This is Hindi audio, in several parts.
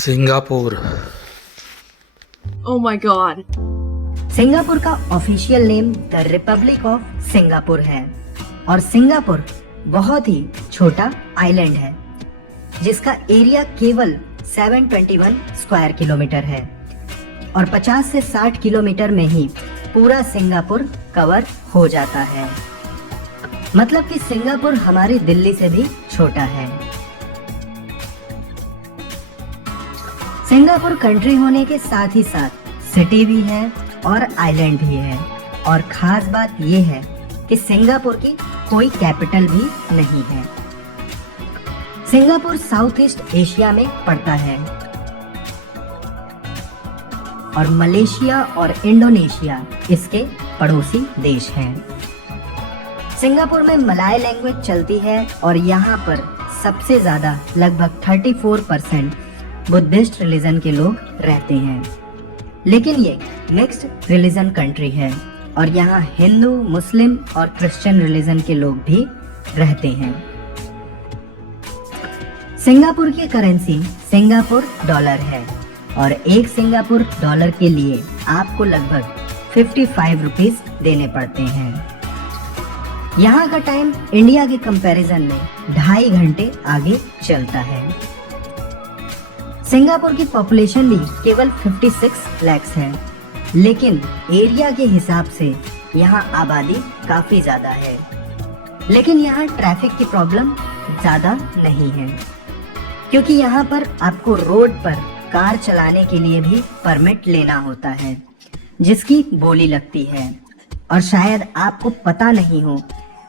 Singapore. Oh my god. Singapore का official name the Republic of Singapore है और सिंगापुर बहुत ही छोटा आइलैंड है जिसका एरिया केवल 721 स्क्वायर किलोमीटर है और 50 से 60 किलोमीटर में ही पूरा सिंगापुर कवर हो जाता है। मतलब कि सिंगापुर हमारी दिल्ली से भी छोटा है। सिंगापुर कंट्री होने के साथ ही साथ सिटी भी है और आइलैंड भी है और खास बात यह है कि सिंगापुर की कोई कैपिटल भी नहीं है। सिंगापुर साउथ ईस्ट एशिया में पड़ता है और मलेशिया और इंडोनेशिया इसके पड़ोसी देश हैं। सिंगापुर में मलाय लैंग्वेज चलती है और यहाँ पर सबसे ज्यादा लगभग 34% बुद्धिस्ट रिलीजन के लोग रहते हैं। लेकिन ये मिक्स्ड रिलीजन कंट्री है और यहाँ हिंदू, मुस्लिम और क्रिश्चियन रिलीजन के लोग भी रहते हैं। सिंगापुर की करेंसी सिंगापुर डॉलर है और एक सिंगापुर डॉलर के लिए आपको लगभग 55 रुपीस देने पड़ते हैं। यहाँ का टाइम इंडिया के कंपैरिजन में 2.5 घंटे आगे चलता है। सिंगापुर की पॉपुलेशन भी केवल 56 लाख है, लेकिन एरिया के हिसाब से यहाँ आबादी काफी ज्यादा है। लेकिन यहाँ ट्रैफिक की प्रॉब्लम ज्यादा नहीं है क्योंकि यहाँ पर आपको रोड पर कार चलाने के लिए भी परमिट लेना होता है जिसकी बोली लगती है और शायद आपको पता नहीं हो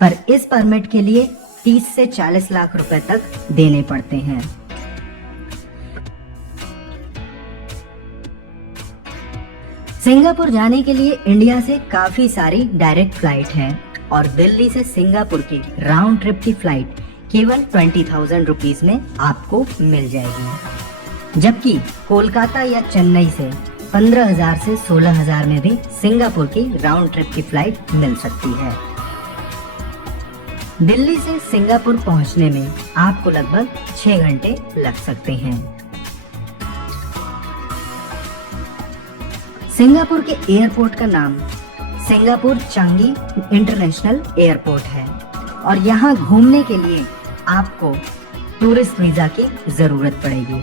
पर इस परमिट के लिए 30 से 40 लाख रुपए तक देने पड़ते हैं। सिंगापुर जाने के लिए इंडिया से काफी सारी डायरेक्ट फ्लाइट है और दिल्ली से सिंगापुर की राउंड ट्रिप की फ्लाइट केवल 20,000 रुपीस में आपको मिल जाएगी, जबकि कोलकाता या चेन्नई से 15,000 से 16,000 में भी सिंगापुर की राउंड ट्रिप की फ्लाइट मिल सकती है। दिल्ली से सिंगापुर पहुंचने में आपको लगभग 6 घंटे लग सकते हैं। सिंगापुर के एयरपोर्ट का नाम सिंगापुर चांगी इंटरनेशनल एयरपोर्ट है और यहाँ घूमने के लिए आपको टूरिस्ट वीजा की जरूरत पड़ेगी।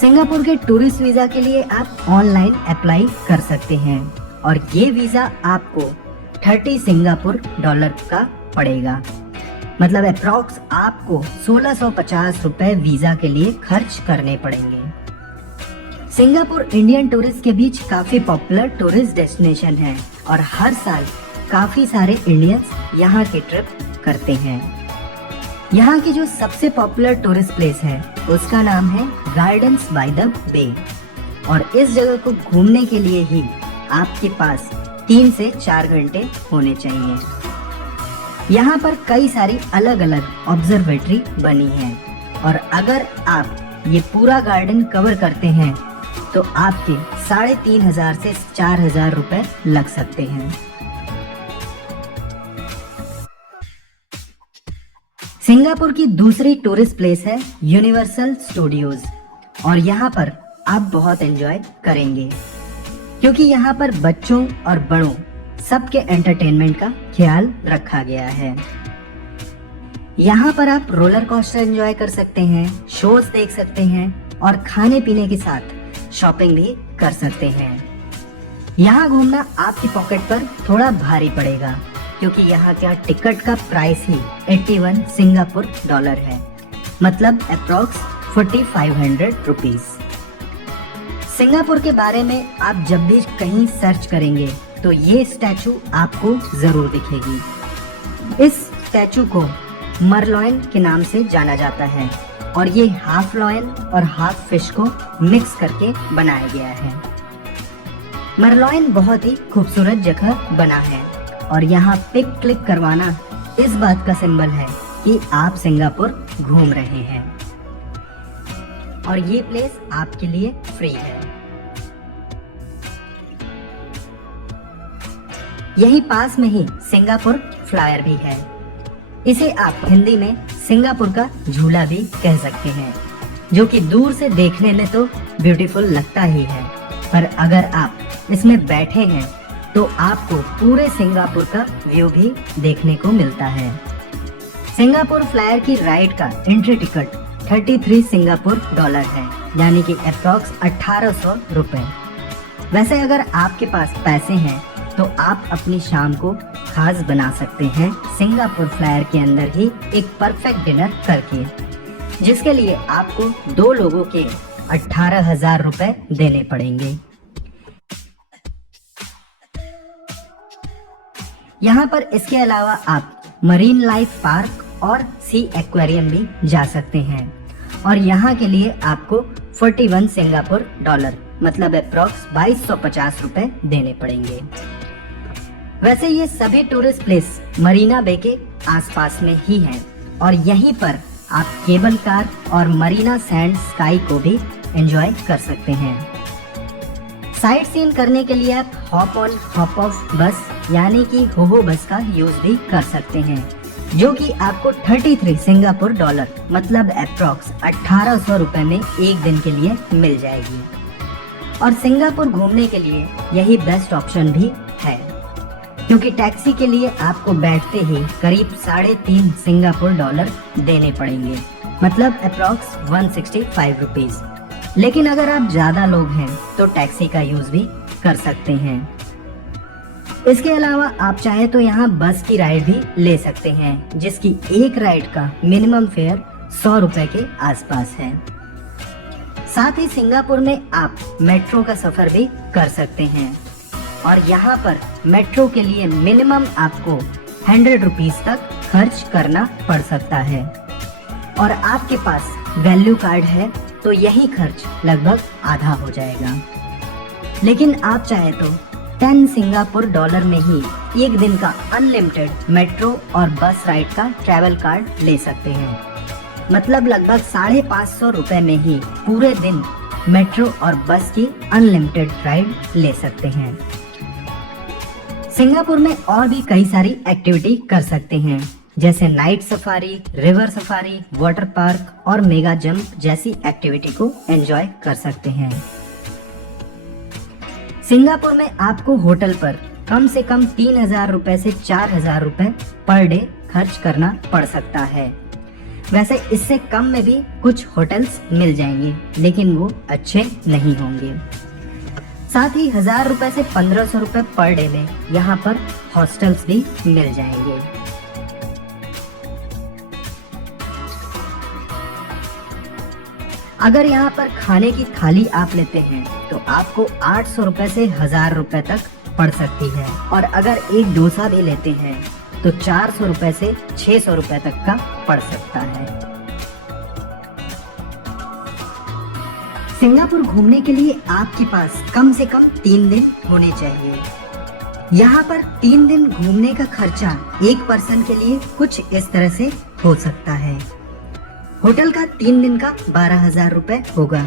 सिंगापुर के टूरिस्ट वीजा के लिए आप ऑनलाइन अप्लाई कर सकते हैं और ये वीजा आपको 30 सिंगापुर डॉलर का पड़ेगा। मतलब अप्रॉक्स आपको 1650 रुपए वीजा के लिए खर्च करने पड़ेंगे। सिंगापुर इंडियन टूरिस्ट के बीच काफी पॉपुलर टूरिस्ट डेस्टिनेशन है और हर साल काफी सारे इंडियंस यहाँ की ट्रिप करते हैं। यहाँ की जो सबसे पॉपुलर टूरिस्ट प्लेस है उसका नाम है गार्डन्स बाय द बे और इस जगह को घूमने के लिए ही आपके पास 3 से 4 घंटे होने चाहिए। यहाँ पर कई सारी अलग अलग ऑब्जर्वेटरी बनी है और अगर आप ये पूरा गार्डन कवर करते हैं तो आपके 3,500 से 4,000 रुपए लग सकते हैं। सिंगापुर की दूसरी टूरिस्ट प्लेस है यूनिवर्सल स्टूडियोज और यहाँ पर आप बहुत एंजॉय करेंगे क्योंकि यहाँ पर बच्चों और बड़ों सबके एंटरटेनमेंट का ख्याल रखा गया है। यहाँ पर आप रोलर कोस्टर एंजॉय कर सकते हैं, शोज देख सकते हैं और खाने पीने के साथ शॉपिंग भी कर सकते हैं। यहाँ घूमना आपकी पॉकेट पर थोड़ा भारी पड़ेगा क्योंकि यहाँ का टिकट का प्राइस ही 81 सिंगापुर डॉलर है, मतलब अप्रॉक्स 4500 रुपीस। सिंगापुर के बारे में आप जब भी कहीं सर्च करेंगे तो ये स्टैचू आपको जरूर दिखेगी। इस स्टैचू को मरलॉयन के नाम से जाना जाता है और ये हाफ लॉयन और हाफ फिश को मिक्स करके बनाया गया है। मरलॉयन बहुत ही खूबसूरत जगह बना है और यहाँ पिक क्लिक करवाना इस बात का सिंबल है कि आप सिंगापुर घूम रहे हैं और ये प्लेस आपके लिए फ्री है। यही पास में ही सिंगापुर फ्लायर भी है। इसे आप हिंदी में सिंगापुर का झूला भी कह सकते हैं। जो कि दूर से देखने में तो ब्यूटीफुल लगता ही है, पर अगर आप इसमें बैठे हैं तो आपको पूरे सिंगापुर का व्यू भी देखने को मिलता है। सिंगापुर फ्लायर की राइड का एंट्री टिकट 33 सिंगापुर डॉलर है, यानी कि अप्रॉक्स 1800 रुपए। वैसे अगर आपके पास पैसे हैं तो आप अपनी शाम को खास बना सकते हैं सिंगापुर फ्लायर के अंदर ही एक परफेक्ट डिनर करके, जिसके लिए आपको 2 लोगों के 18,000 रुपए देने पड़ेंगे। यहाँ पर इसके अलावा आप मरीन लाइफ पार्क और सी एक्वेरियम भी जा सकते हैं, और यहाँ के लिए आपको 41 सिंगापुर डॉलर मतलब अप्रॉक्स 2250 रुपए देने पड़ेंगे। वैसे ये सभी टूरिस्ट प्लेस मरीना बे के आसपास में ही हैं, और यहीं पर आप केबल कार और मरीना सैंड स्काई को भी एंजॉय कर सकते हैं। साइट सीन करने के लिए आप हॉप ऑन हॉप ऑफ बस यानी कि होहो बस का यूज भी कर सकते हैं, जो कि आपको 33 सिंगापुर डॉलर मतलब अप्रॉक्स 1800 रुपए में एक दिन के लिए मिल जाएगी। और सिंगापुर घूमने के लिए यही बेस्ट ऑप्शन भी है, क्योंकि टैक्सी के लिए आपको बैठते ही करीब 3.5 सिंगापुर डॉलर देने पड़ेंगे, मतलब अप्रॉक्स 165 रुपीज। लेकिन अगर आप ज्यादा लोग हैं तो टैक्सी का यूज भी कर सकते हैं। इसके अलावा आप चाहे तो यहाँ बस की राइड भी ले सकते हैं, जिसकी एक राइड का मिनिमम फेयर 100 रुपए के आसपास है। साथ ही सिंगापुर में आप मेट्रो का सफर भी कर सकते हैं, और यहाँ पर मेट्रो के लिए मिनिमम आपको 100 रुपीज तक खर्च करना पड़ सकता है, और आपके पास वैल्यू कार्ड है तो यही खर्च लगभग आधा हो जाएगा। लेकिन आप चाहे तो 10 सिंगापुर डॉलर में ही एक दिन का अनलिमिटेड मेट्रो और बस राइड का ट्रैवल कार्ड ले सकते हैं, मतलब लगभग 550 रुपए में ही पूरे दिन मेट्रो और बस की अनलिमिटेड राइड ले सकते हैं। सिंगापुर में और भी कई सारी एक्टिविटी कर सकते हैं, जैसे night safari, river safari, water park और मेगा जंप जैसी एक्टिविटी को एंजॉय कर सकते हैं। सिंगापुर में आपको होटल पर कम से कम 3,000 रुपए से 4,000 रुपए पर डे खर्च करना पड़ सकता है। वैसे इससे कम में भी कुछ होटल्स मिल जाएंगे, लेकिन वो अच्छे नहीं होंगे। साथ ही 1,000 रुपए से 1,500 रुपए पर डे में यहाँ पर हॉस्टल्स भी मिल जाएंगे। अगर यहाँ पर खाने की थाली आप लेते हैं तो आपको 800 रुपए से 1,000 रुपए तक पड़ सकती है, और अगर एक डोसा भी लेते हैं तो 400 रुपए से 600 रुपए तक का पड़ सकता है। सिंगापुर घूमने के लिए आपके पास कम से कम 3 दिन होने चाहिए। यहाँ पर 3 दिन घूमने का खर्चा एक पर्सन के लिए कुछ इस तरह से हो सकता है। होटल का 3 दिन का 12,000 रुपए होगा,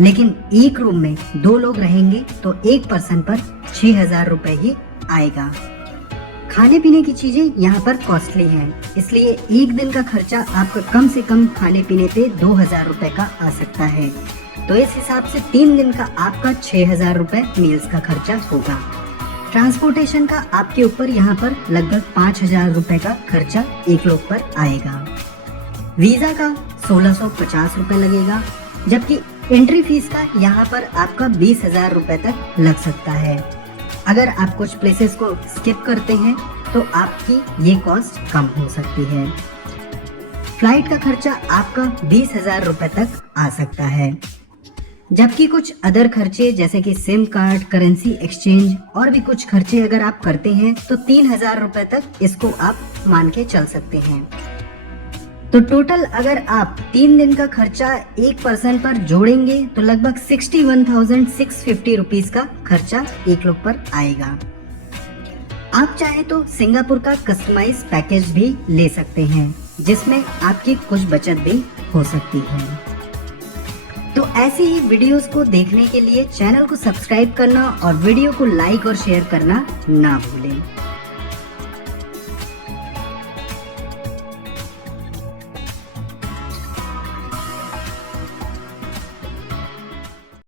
लेकिन एक रूम में 2 लोग रहेंगे तो एक पर्सन पर 6,000 रुपए ही आएगा। खाने पीने की चीजें यहाँ पर कॉस्टली हैं, इसलिए एक दिन का खर्चा आपका कम से कम खाने पीने पे 2,000 रुपए का आ सकता है। तो इस हिसाब से 3 दिन का आपका 6,000 रुपए मील्स का खर्चा होगा। ट्रांसपोर्टेशन का आपके ऊपर यहाँ पर लगभग 5,000 रुपए का खर्चा एक लोग पर आएगा। वीजा का 1,650 रुपए लगेगा, जबकि एंट्री फीस का यहाँ पर आपका 20,000 रुपए तक लग सकता है। अगर आप कुछ प्लेसेस को स्किप करते हैं तो आपकी ये कॉस्ट कम हो सकती है। फ्लाइट का खर्चा आपका 20,000 रुपए तक आ सकता है, जबकि कुछ अदर खर्चे जैसे कि सिम कार्ड, करेंसी एक्सचेंज और भी कुछ खर्चे अगर आप करते हैं तो 3,000 रुपए तक इसको आप मान के चल सकते हैं। तो टोटल अगर आप 3 दिन का खर्चा एक पर्सन पर जोड़ेंगे तो लगभग 61,650 रुपीज का खर्चा एक लोग पर आएगा। आप चाहे तो सिंगापुर का कस्टमाइज पैकेज भी ले सकते हैं, जिसमें आपकी कुछ बचत भी हो सकती है। तो ऐसे ही वीडियोस को देखने के लिए चैनल को सब्सक्राइब करना और वीडियो को लाइक और शेयर करना ना भूलें।